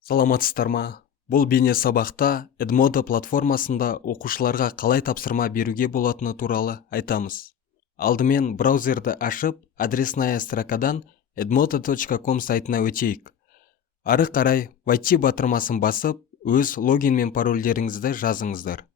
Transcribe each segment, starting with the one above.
Саламатсыздар ма? Бұл бейне сабақта Edmodo платформасында оқушыларға қалай тапсырма беруге болатыны туралы айтамыз. Алдымен браузерді ашып, адресная строкадан edmodo.com сайтына өтейік. Ары қарай войти батырмасын басып, өз логин мен парольдеріңізді жазыңыздар.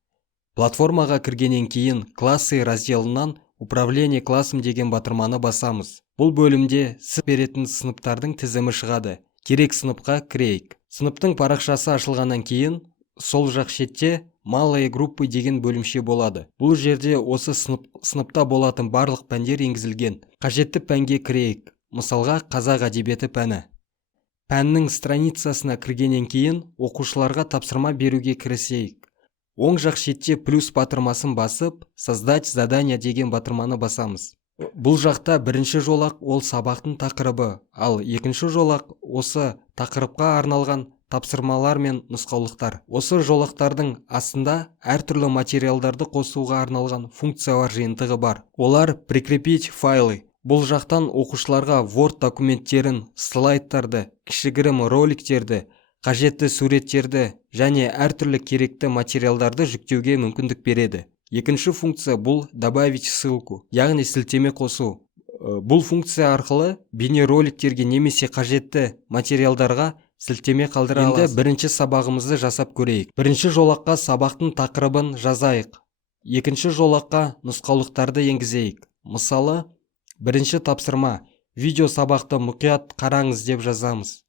Платформаға кіргеннен кейін классы разделінен управление классым деген батырманы басамыз. Бұл бөлімде сіз беретін сыныптардың тізімі шығады. Керек сыныпқа кірейік. Сыныптың парақшасы ашылғаннан кейін сол жақ шетте малые группы деген бөлімше болады. Бұл жерде осы сыныпта болатын барлық пәндер енгізілген. Қажетті пәнге кірейік. Мысалға қазақ әдебиеті пәні. Пәннің страницасына кіргеннен кейін оқушыларға тапсырма беруге кірісейік. Оң жақ шетте плюс батырмасын басып, создать задание деген батырманы басамыз. Бұл жақта бірінші жолақ ол сабақтың тақырыбы, ал екінші жолақ осы тақырыпқа арналған тапсырмалар мен нұсқаулықтар. Осы жолақтардың астында әртүрлі материалдарды қосуға арналған функциялар жиынтығы бар. Олар прикрепить файлы. Бұл жақтан оқушыларға Word документтерін, слайдтарды, кішігірім роликтерді, қажетті суреттерді және әртүрлі керекті материалдарды жүктеуге мүмкіндік береді. Екінші функция бұл добавить ссылку, яғни сілтеме қосу. Бұл функция арқылы бейнероликтерге немесе қажетті материалдарға сілтеме қалдыра аласыз. Енді бірінші сабағымызды жасап көрейік. Бірінші жолаққа сабақтың тақырыбын жазайық. Екінші жолаққа нұсқаулықтарды енгізейік. Мысалы, бірінші тапсырма, видео сабақты мұқият қараңыз деп жазамыз.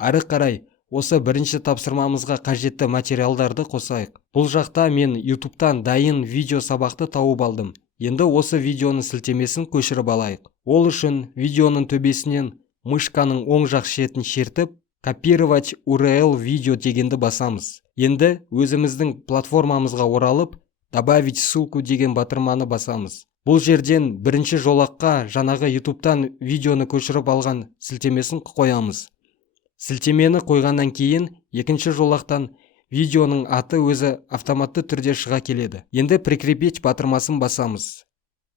Ары қарай осы бірінші тапсырмамызға қажетті материалдарды қосайық. Бұл жақта мен YouTube'тан дайын видео сабақты тауып алдым. Енді осы видеоның сілтемесін көшіріп алайық. Ол үшін видеоның төбесінен мышканың оң жақ шетін шертіп, копировать URL видео дегенді басамыз. Енді өзіміздің платформамызға оралып, добавить ссылку деген батырманы басамыз. Бұл жерден бірінші жолаққа жаңағы YouTube'тан видеоны көшіріп алған сілтемесін қоямыз. Сілтемені қойғаннан кейін екінші жолақтан видеоның аты өзі автоматты түрде шыға келеді. Енді прикрепить батырмасын басамыз.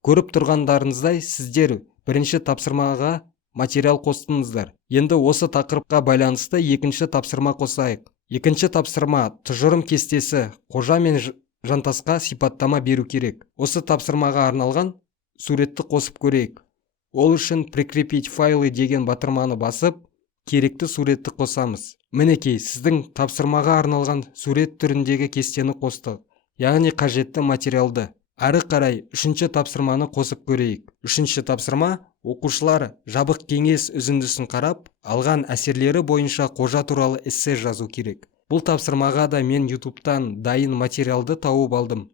Көріп тұрғандарыңыздай сіздер бірінші тапсырмаға материал қостыңыздар. Енді осы тақырыпқа байланысты екінші тапсырма қосайық. Екінші тапсырма тұжырым кестесі, қожа мен жантасқа сипаттама беру керек. Осы тапсырмаға арналған суретті қосып көрейік. Ол үшін прикрепить файлы деген батырманы басып, керекті суретті қосамыз. Мінекей, сіздің тапсырмаға арналған сурет түріндегі кестені қостық, яғни қажетті материалды. Ары қарай үшінші тапсырманы қосып көрейік. Үшінші тапсырма, оқушылар жабық кеңес үзіндісін қарап, алған әсерлері бойынша қожа туралы эссе жазу керек. Бұл тапсырмаға да мен YouTube'тан дайын материалды тауып алдым.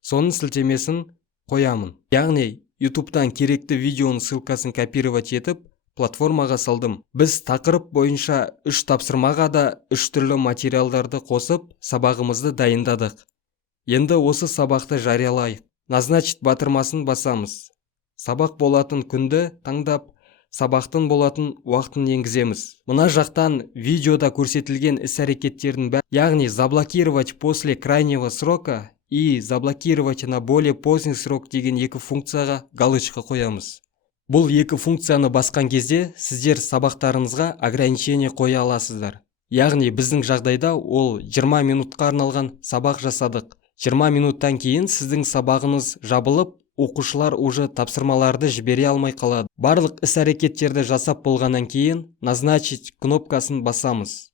Соның сілтемесін қоямын. Яғни, YouTube'тан керекті видеоның ссылкасын копировать етіп, платформаға салдым. Біз тақырып бойынша 3 тапсырмаға да 3 түрлі материалдарды қосып, сабағымызды дайындадық. Енді осы сабақты жариялайық. Назначить батырмасын басамыз. Сабақ болатын күнді таңдап, сабақтың болатын уақытын енгіземіз. Мына жақтан видеода көрсетілген іс-әрекеттердің бәрі, яғни заблокировать после крайнего срока и заблокировать на более поздний срок деген екі функцияға галочка қоямыз. Бұл екі функцияны басқан кезде сіздер сабақтарыңызға ограничение қоя аласыздар. Яғни біздің жағдайда ол 20 минутқа арналған сабақ жасадық. 20 минуттан кейін сіздің сабағыңыз жабылып, оқушылар уже тапсырмаларды жібере алмай қалады. Барлық іс-әрекеттерді жасап болғаннан кейін назначить кнопкасын басамыз.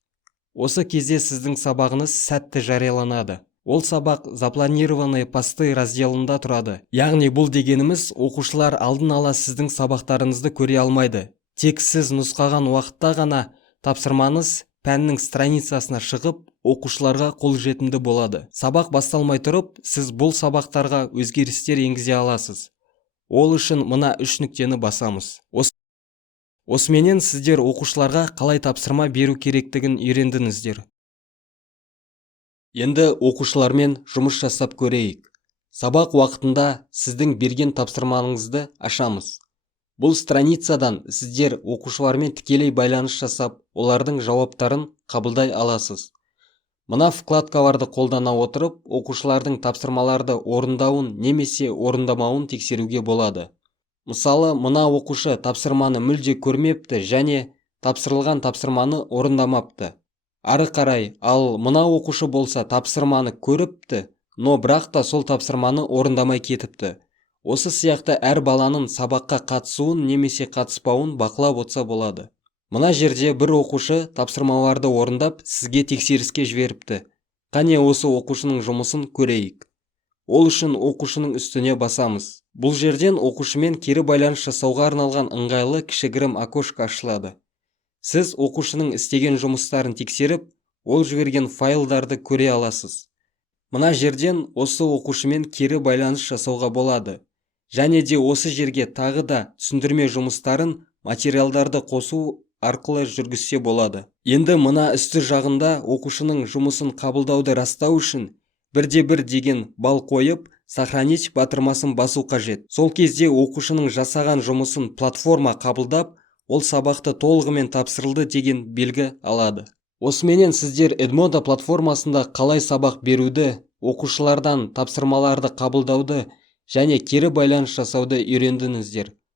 Осы кезде сіздің сабағыңыз сәтті жарияланады. Ол сабақ запланированные посты разделында тұрады. Яғни бұл дегеніміз оқушылар алдын ала сіздің сабақтарыңызды көре алмайды. Тек сіз нұсқаған уақытта ғана тапсырмаңыз пәннің страницасына шығып, оқушыларға қолжетімді болады. Сабақ басталмай тұрып, сіз бұл сабақтарға өзгерістер енгізе аласыз. Ол үшін мына 3 нүктені басамыз. Осыменен сіздер оқушыларға қалай тапсырма беру керектігін үйрендіңіздер. Енді оқушылармен жұмыс жасап көрейік. Сабақ уақытында сіздің берген тапсырмаңызды ашамыз. Бұл страницадан сіздер оқушылармен тікелей байланыс жасап, олардың жауаптарын қабылдай аласыз. Мына вкладкаларды қолдана отырып, оқушылардың тапсырмаларды орындауын немесе орындамауын тексеруге болады. Мысалы, мына оқушы тапсырманы мүлде көрмепті және тапсырылған тапсырманы орындамапты. Ары қарай, ал мына оқушы болса тапсырманы көріпті, но бірақ та сол тапсырманы орындамай кетіпті. Осы сияқты әр баланың сабаққа қатысуын немесе қатыспауын бақылап отырса болады. Мына жерде бір оқушы тапсырмаларды орындап сізге тексеріске жіберіпті. Қане осы оқушының жұмысын көрейік. Ол үшін оқушының үстіне басамыз. Бұл жерден оқушымен кері байланыс жасауға арналған ыңғайлы кішігірім окошко ашылады. Сіз оқушының істеген жұмыстарын тексеріп, ол жіберген файлдарды көре аласыз. Мына жерден осы оқушымен кері байланыс жасауға болады. Және де осы жерге тағы да түсіндірме жұмыстарын, материалдарды қосу арқылы жүргізсе болады. Енді мына үсті жағында оқушының жұмысын қабылдауды растау үшін бірде-бір деген бал қойып, сохранить батырмасын басу қажет. Сол кезде оқушының жасаған жұмысын платформа қабылдап, ол сабақты толығымен тапсырылды деген белгі алады. Осыменен сіздер Edmodo платформасында қалай сабақ беруді, оқушылардан тапсырмаларды қабылдауды және кері байланыс жасауды үйрендіңіздер.